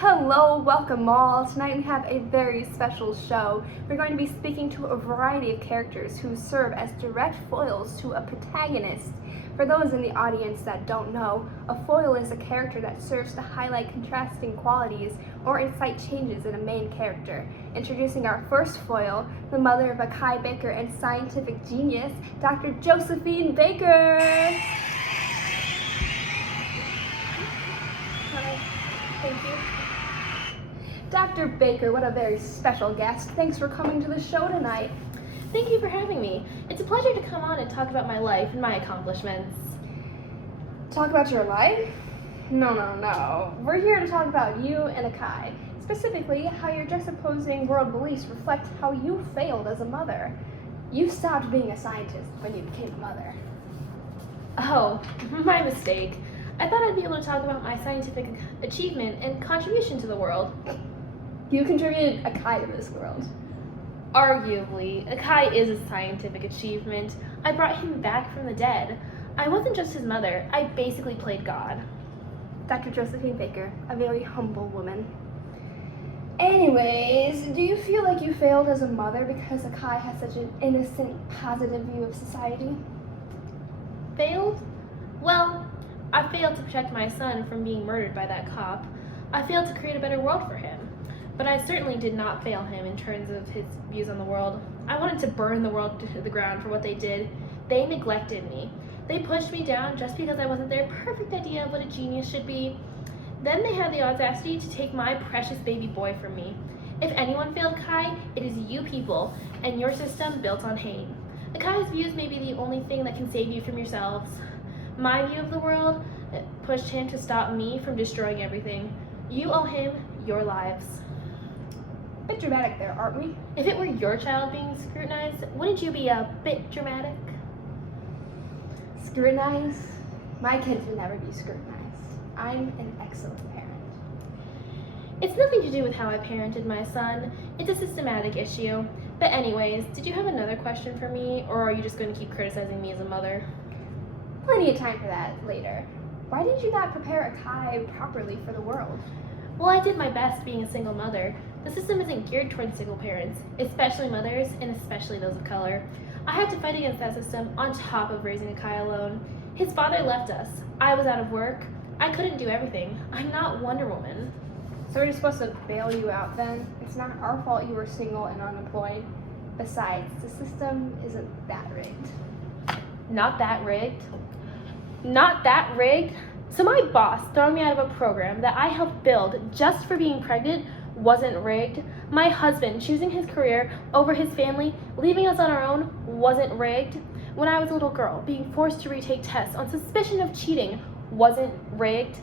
Hello, welcome all. Tonight we have a very special show. We're going to be speaking to a variety of characters who serve as direct foils to a protagonist. For those in the audience that don't know, a foil is a character that serves to highlight contrasting qualities or incite changes in a main character. Introducing our first foil, the mother of Akai Baker and scientific genius, Dr. Josephine Baker. Hi. Thank you. Dr. Baker, what a very special guest. Thanks for coming to the show tonight. Thank you for having me. It's a pleasure to come on and talk about my life and my accomplishments. Talk about your life? No. We're here to talk about you and Akai. Specifically, how your juxtaposing world beliefs reflect how you failed as a mother. You stopped being a scientist when you became a mother. Oh, my mistake. I thought I'd be able to talk about my scientific achievement and contribution to the world. You contributed Akai to this world. Arguably, Akai is a scientific achievement. I brought him back from the dead. I wasn't just his mother, I basically played God. Dr. Josephine Baker, a very humble woman. Anyways, do you feel like you failed as a mother because Akai has such an innocent, positive view of society? Failed? Well, I failed to protect my son from being murdered by that cop. I failed to create a better world for him. But I certainly did not fail him in terms of his views on the world. I wanted to burn the world to the ground for what they did. They neglected me. They pushed me down just because I wasn't their perfect idea of what a genius should be. Then they had the audacity to take my precious baby boy from me. If anyone failed Kai, it is you people, and your system built on hate. Akai's views may be the only thing that can save you from yourselves. My view of the world pushed him to stop me from destroying everything. You owe him your lives. Bit dramatic there, aren't we? If it were your child being scrutinized, wouldn't you be a bit dramatic? Scrutinized? My kids would never be scrutinized. I'm an excellent parent. It's nothing to do with how I parented my son. It's a systematic issue. But anyways, did you have another question for me, or are you just going to keep criticizing me as a mother? Plenty of time for that later. Why did you not prepare Akai properly for the world? Well, I did my best being a single mother. The system isn't geared towards single parents, especially mothers, and especially those of color. I had to fight against that system on top of raising Akai alone. His father left us. I was out of work. I couldn't do everything. I'm not Wonder Woman. So we're just supposed to bail you out then? It's not our fault you were single and unemployed. Besides, the system isn't that rigged. Not that rigged. Not that rigged? So my boss throwing me out of a program that I helped build just for being pregnant wasn't rigged. My husband choosing his career over his family, leaving us on our own, wasn't rigged. When I was a little girl, being forced to retake tests on suspicion of cheating wasn't rigged.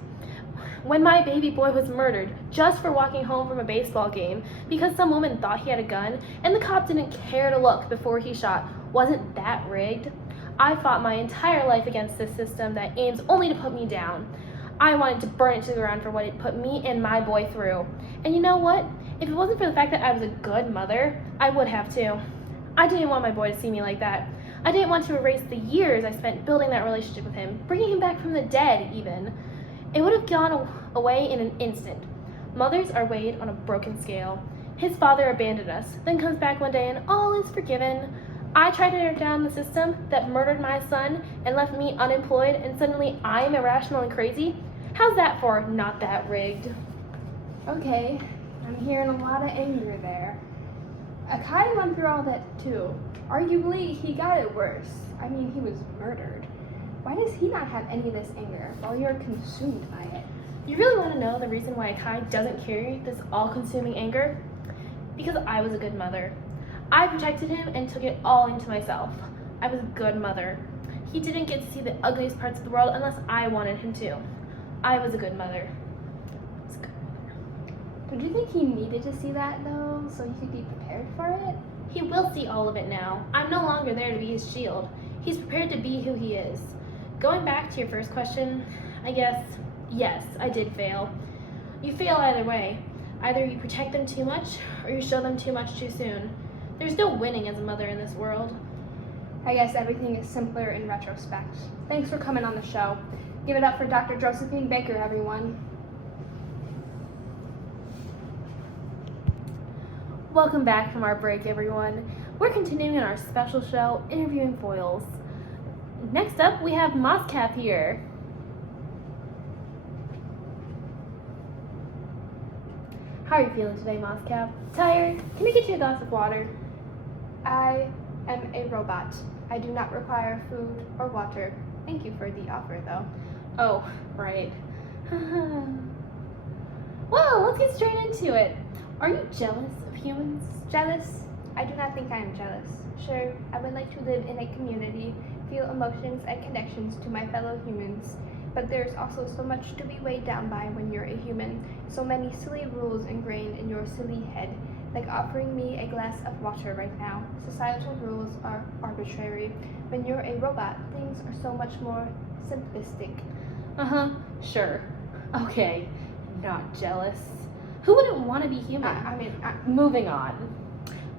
When my baby boy was murdered just for walking home from a baseball game because some woman thought he had a gun and the cop didn't care to look before he shot, wasn't that rigged? I fought my entire life against this system that aims only to put me down. I wanted to burn it to the ground for what it put me and my boy through. And you know what? If it wasn't for the fact that I was a good mother, I would have too. I didn't want my boy to see me like that. I didn't want to erase the years I spent building that relationship with him, bringing him back from the dead even. It would have gone away in an instant. Mothers are weighed on a broken scale. His father abandoned us, then comes back one day and all is forgiven. I tried to tear down the system that murdered my son and left me unemployed, and suddenly I'm irrational and crazy? How's that for not that rigged? Okay, I'm hearing a lot of anger there. Akai went through all that too. Arguably, he got it worse. I mean, he was murdered. Why does he not have any of this anger while you're consumed by it? You really want to know the reason why Akai doesn't carry this all-consuming anger? Because I was a good mother. I protected him and took it all into myself. I was a good mother. He didn't get to see the ugliest parts of the world unless I wanted him to. I was a good mother. Don't you think he needed to see that though, so he could be prepared for it? He will see all of it now. I'm no longer there to be his shield. He's prepared to be who he is. Going back to your first question, I guess, yes, I did fail. You fail either way. Either you protect them too much, or you show them too much too soon. There's no winning as a mother in this world. I guess everything is simpler in retrospect. Thanks for coming on the show. Give it up for Dr. Josephine Baker, everyone. Welcome back from our break, everyone. We're continuing our special show, Interviewing Foils. Next up, we have Moscap here. How are you feeling today, Moscap? Tired? Can I get you a glass of water? I am a robot. I do not require food or water. Thank you for the offer, though. Oh, right. Well, let's get straight into it. Are you jealous of humans? Jealous? I do not think I am jealous. Sure, I would like to live in a community, feel emotions and connections to my fellow humans. But there's also so much to be weighed down by when you're a human. So many silly rules ingrained in your silly head, like offering me a glass of water right now. Societal rules are arbitrary. When you're a robot, things are so much more simplistic. Sure. Okay, not jealous. Who wouldn't want to be human? Moving on.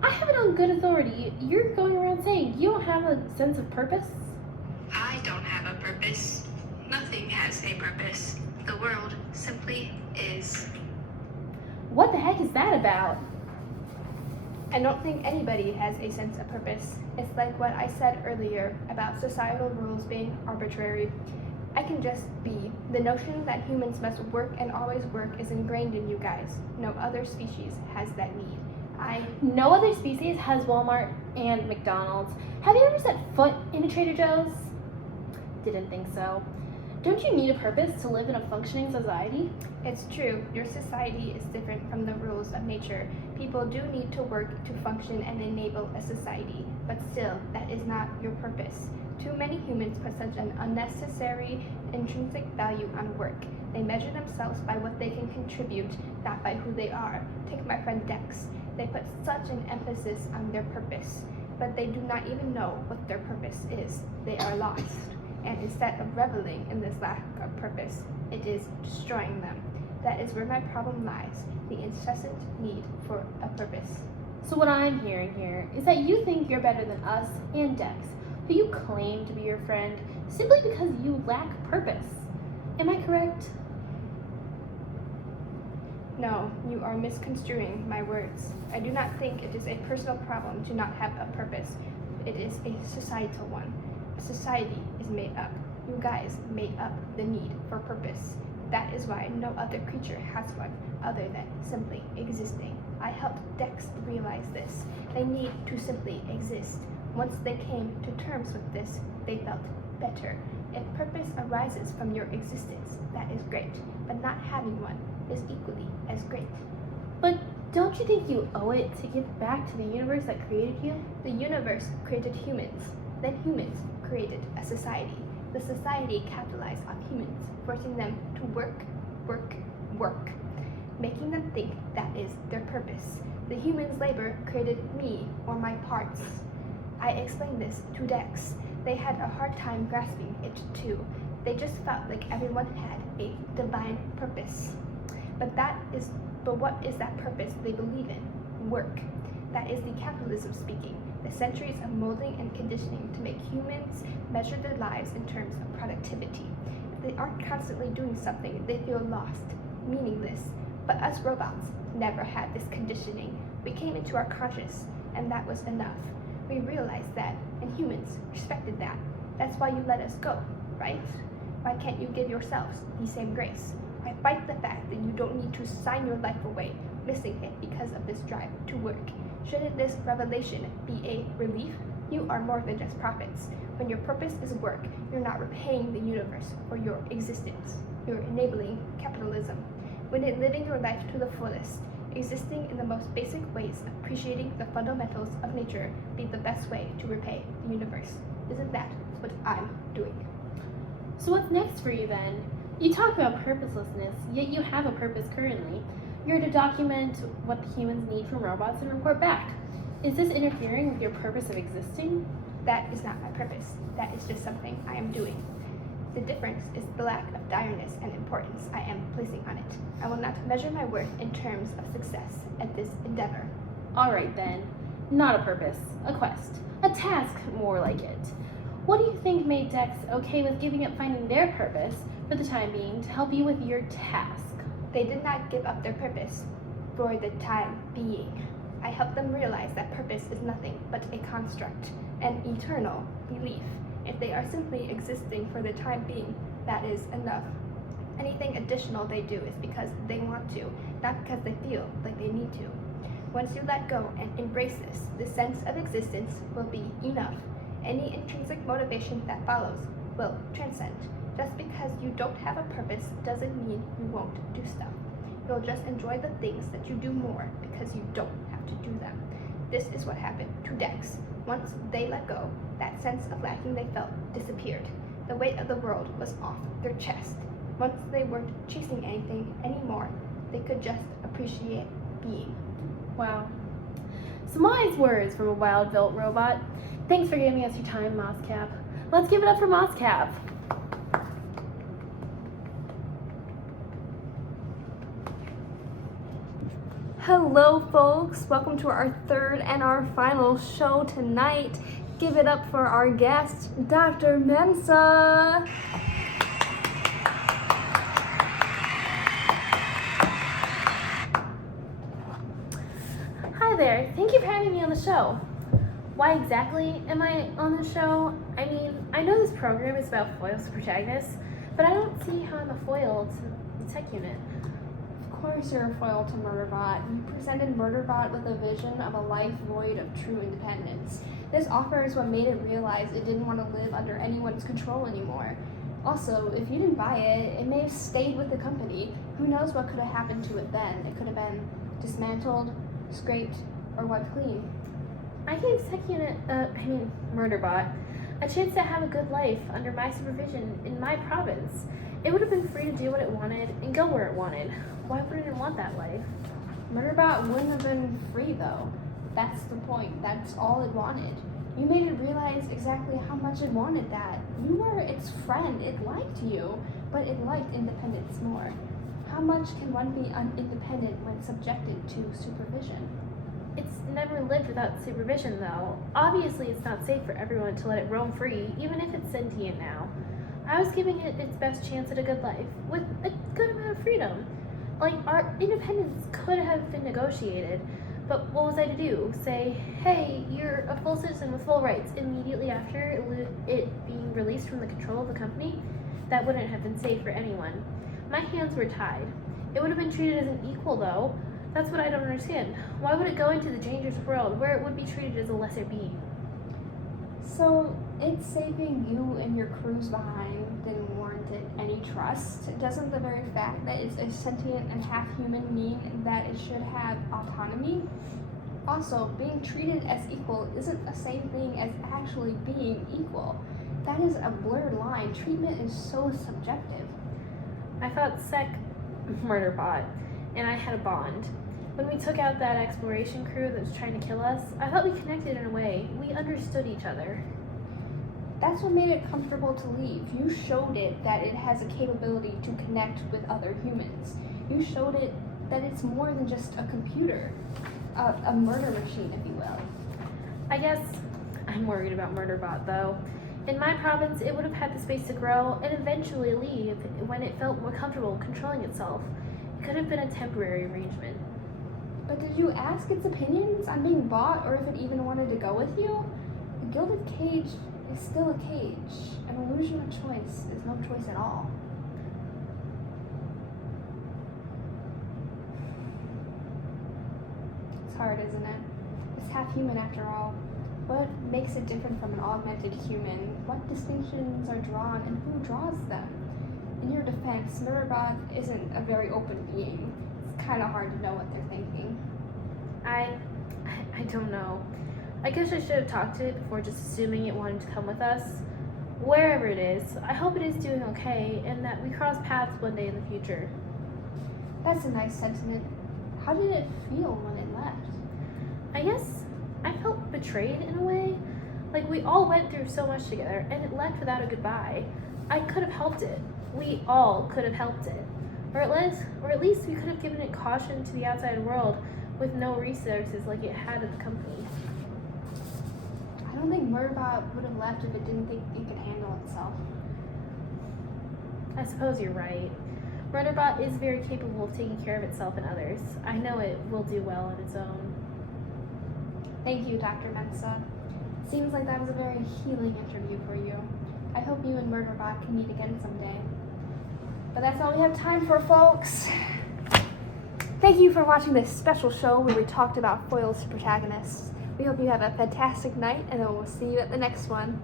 I have it on good authority. You're going around saying you don't have a sense of purpose? I don't have a purpose. Nothing has a purpose. The world simply is. What the heck is that about? I don't think anybody has a sense of purpose. It's like what I said earlier about societal rules being arbitrary. I can just be. The notion that humans must work and always work is ingrained in you guys. No other species has that need. No other species has Walmart and McDonald's. Have you ever set foot in a Trader Joe's? Didn't think so. Don't you need a purpose to live in a functioning society? It's true, your society is different from the rules of nature. People do need to work to function and enable a society, but still, that is not your purpose. Too many humans put such an unnecessary intrinsic value on work. They measure themselves by what they can contribute, not by who they are. Take my friend Dex. They put such an emphasis on their purpose, but they do not even know what their purpose is. They are lost. And instead of reveling in this lack of purpose, it is destroying them. That is where my problem lies, the incessant need for a purpose. So what I'm hearing here is that you think you're better than us and Dex, who you claim to be your friend, simply because you lack purpose. Am I correct? No, you are misconstruing my words. I do not think it is a personal problem to not have a purpose. It is a societal one. Society is made up. You guys made up the need for purpose. That is why no other creature has one other than simply existing. I helped Dex realize this. They need to simply exist. Once they came to terms with this, they felt better. If purpose arises from your existence, that is great, but not having one is equally as great. But don't you think you owe it to give back to the universe that created you? The universe created humans. Then humans created a society. The society capitalized on humans, forcing them to work, making them think that is their purpose. The humans' labor created me or my parts. I explained this to Dex. They had a hard time grasping it too. They just felt like everyone had a divine purpose. But what is that purpose they believe in? Work. That is the capitalism speaking. The centuries of molding and conditioning to make humans measure their lives in terms of productivity. If they aren't constantly doing something, they feel lost, meaningless. But us robots never had this conditioning. We came into our conscious, and that was enough. We realized that, and humans respected that. That's why you let us go, right? Why can't you give yourselves the same grace? I fight the fact that you don't need to sign your life away, missing it because of this drive to work. Shouldn't this revelation be a relief? You are more than just prophets. When your purpose is work, you're not repaying the universe for your existence. You're enabling capitalism. Wouldn't living your life to the fullest, existing in the most basic ways, appreciating the fundamentals of nature, be the best way to repay the universe? Isn't that what I'm doing? So what's next for you then? You talk about purposelessness, yet you have a purpose currently. You're to document what the humans need from robots and report back. Is this interfering with your purpose of existing? That is not my purpose. That is just something I am doing. The difference is the lack of direness and importance I am placing on it. I will not measure my worth in terms of success at this endeavor. Alright then. Not a purpose, a quest, a task more like it. What do you think made Dex okay with giving up finding their purpose for the time being to help you with your task? They did not give up their purpose for the time being. I help them realize that purpose is nothing but a construct, an eternal belief. If they are simply existing for the time being, that is enough. Anything additional they do is because they want to, not because they feel like they need to. Once you let go and embrace this, the sense of existence will be enough. Any intrinsic motivation that follows will transcend. Just because you don't have a purpose doesn't mean you won't do stuff. You'll just enjoy the things that you do more because you don't have to do them. This is what happened to Dex. Once they let go, that sense of lacking they felt disappeared. The weight of the world was off their chest. Once they weren't chasing anything anymore, they could just appreciate being. Wow. Some wise words from a wild-built robot. Thanks for giving us your time, Moscap. Let's give it up for Moscap. Hello, folks. Welcome to our third and our final show tonight. Give it up for our guest, Dr. Mensa. Hi there. Thank you for having me on the show. Why exactly am I on the show? I mean, I know this program is about foils to protagonists, but I don't see how I'm a foil to the tech unit. Of course you're a foil to Murderbot. You presented Murderbot with a vision of a life void of true independence. This offer is what made it realize it didn't want to live under anyone's control anymore. Also, if you didn't buy it, it may have stayed with the company. Who knows what could have happened to it then? It could have been dismantled, scraped, or wiped clean. I gave tech unit, Murderbot, a chance to have a good life under my supervision in my province. It would have been free to do what it wanted and go where it wanted. Why wouldn't it want that life? Murderbot wouldn't have been free though. That's the point. That's all it wanted. You made it realize exactly how much it wanted that. You were its friend. It liked you, but it liked independence more. How much can one be independent when subjected to supervision? It's never lived without supervision, though. Obviously, it's not safe for everyone to let it roam free, even if it's sentient now. I was giving it its best chance at a good life, with a good amount of freedom. Like, our independence could have been negotiated, but what was I to do? Say, hey, you're a full citizen with full rights immediately after it being released from the control of the company? That wouldn't have been safe for anyone. My hands were tied. It would have been treated as an equal, though. That's what I don't understand. Why would it go into the dangerous world where it would be treated as a lesser being? So, it's saving you and your crews behind didn't warrant it any trust. Doesn't the very fact that it's a sentient and half-human mean that it should have autonomy? Also, being treated as equal isn't the same thing as actually being equal. That is a blurred line. Treatment is so subjective. I thought Murderbot, and I had a bond. When we took out that exploration crew that was trying to kill us, I thought we connected in a way. We understood each other. That's what made it comfortable to leave. You showed it that it has a capability to connect with other humans. You showed it that it's more than just a computer, a murder machine, if you will. I guess I'm worried about Murderbot, though. In my province, it would have had the space to grow and eventually leave when it felt more comfortable controlling itself. It could have been a temporary arrangement. But did you ask its opinions on being bought, or if it even wanted to go with you? A gilded cage is still a cage. An illusion of choice is no choice at all. It's hard, isn't it? It's half human after all. What makes it different from an augmented human? What distinctions are drawn and who draws them? In your defense, Murderbot isn't a very open being. It's kind of hard to know what they're thinking. I don't know. I guess I should have talked to it before just assuming it wanted to come with us. Wherever it is, I hope it is doing okay and that we cross paths one day in the future. That's a nice sentiment. How did it feel when it left? I guess I felt betrayed in a way. Like, we all went through so much together and it left without a goodbye. I could have helped it. We all could have helped it. Or at least we could have given it caution to the outside world with no resources like it had at the company. I don't think Murderbot would have left if it didn't think it could handle itself. I suppose you're right. Murderbot is very capable of taking care of itself and others. I know it will do well on its own. Thank you, Dr. Mensa. Seems like that was a very healing interview for you. I hope you and Murderbot can meet again someday. But that's all we have time for, folks. Thank you for watching this special show where we talked about foils to protagonists. We hope you have a fantastic night, and then we'll see you at the next one.